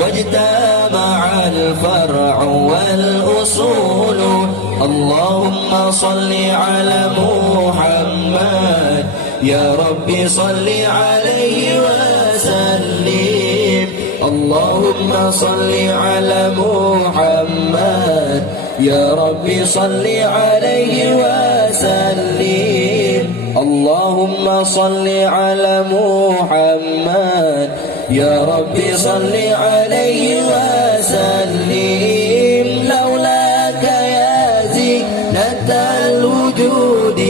واجتمع الفرع والأصول. اللهم صل على محمد يا ربي صل عليه وسلم. اللهم صل على محمد يا ربي صل عليه وسلم. اللهم صل على محمد يا ربي صل عليه وسلم. لولاك يا زينة الوجود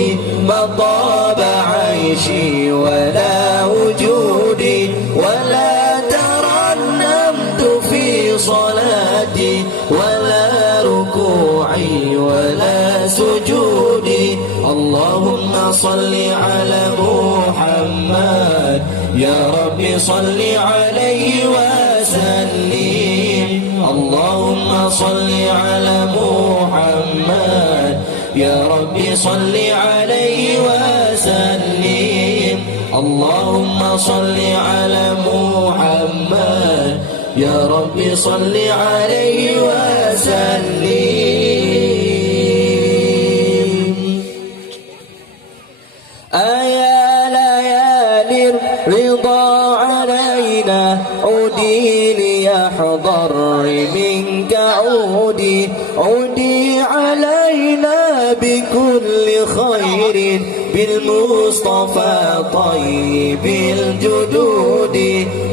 ما طاب عيشي ولا وجودي، ولا ترنمت في صلاتي ولا ركوعي ولا سجودي. اللهم صل على محمد يا ربي صل عليه وسلم. اللهم صل على محمد يا ربي صل عليه وسلم. اللهم صل على محمد يا ربي صل عليه وسلم. أيا ليالي الرضا علينا عودي ليحضر منك عودي، عودي علينا بكل خير بالمصطفى طيب الجدود.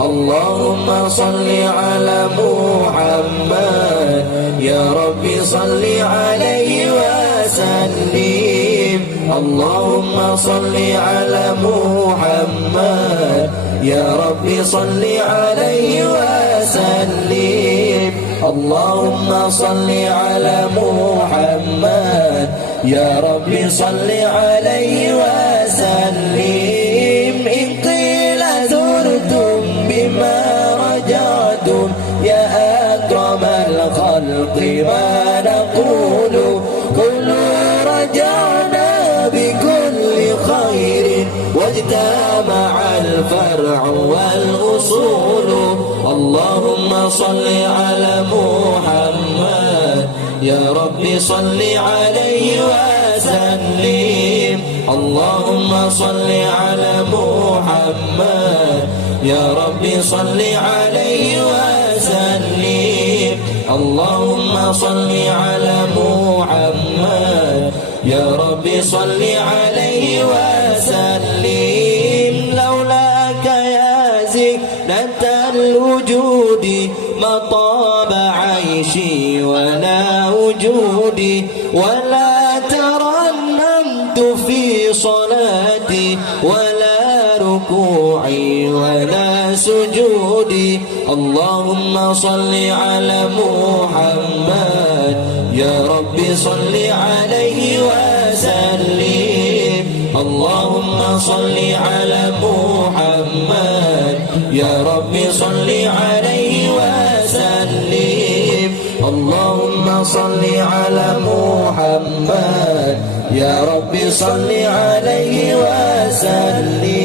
اللهم صل على محمد يا ربي صل عليه وسلم. اللهم صل على محمد يا ربي صل عليه وسلم. اللهم صل على محمد يا ربي صل عليه وسلم. إن قيل زرتم بما رجعتم يا أكرم الخلق ما نقول، كلوا رجعنا بكل خير واجتمع الفرع والأصول. اللهم صل على محمد يا ربي صل عليه وسلم. اللهم صل على محمد يا ربي صل عليه وسلم. اللهم صل على محمد يا ربي صل عليه وسلم. لولاك يا زينة الوجود ما طاب عيشي ولا وجودي، ولا ترنمت في صلاتي ولا ركوعي ولا سجودي. اللهم صل على محمد يا ربي صل عليه وسلم. اللهم صل على محمد يا ربي صل عليه وسلم. اللهم صل على محمد يا ربي صل عليه وسلم.